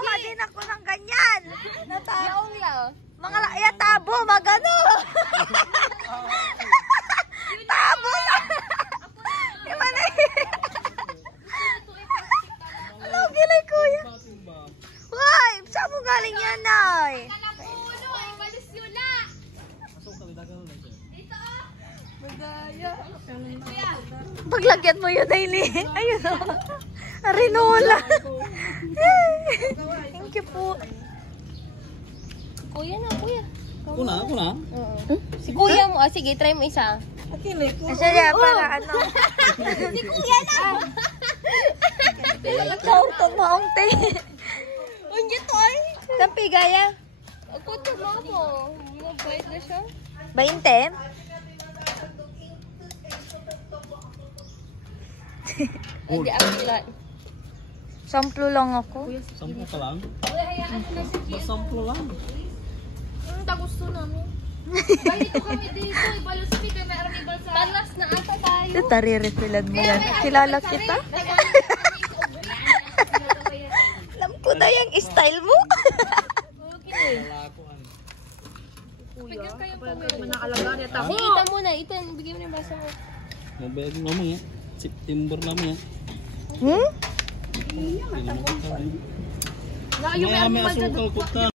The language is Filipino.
Kuha din ako ng ganyan. Yaong lang. Mga tabo, magano. Tabo na. Di ba na ano, gilay kuya. Why? Saan mo galing yan, Nay? Paglagyan mo yun, Ailey. Ayun o. Rinola. Thank you po. Kuya na, kuya. Ako na? Si kuya mo. Ah, sige, try mo isa. Kasi niya, para ano. Si kuya na! Kautot mo ang te. Unyo to ay. Tampi gaya. Ako to mo. Mabait na siya. 20? Hindi, ang ilan. Samplo lang ako. Sampo ka lang? Kuya, hayaan mo na si Kuya. Sampo lang. Gusto namin. Dito kami dito. Ibalusmi kay may arnibal sa... Talas na ata tayo. Ito, tarirefilan mo yan. Kilala kita? Alam ko na yung style mo. Bigyan kayo po mo. Ita muna. Ita, bigyan mo na yung baso mo. Mabayag mo mo yan. September lang yan. Hmm? May asukal ko ta.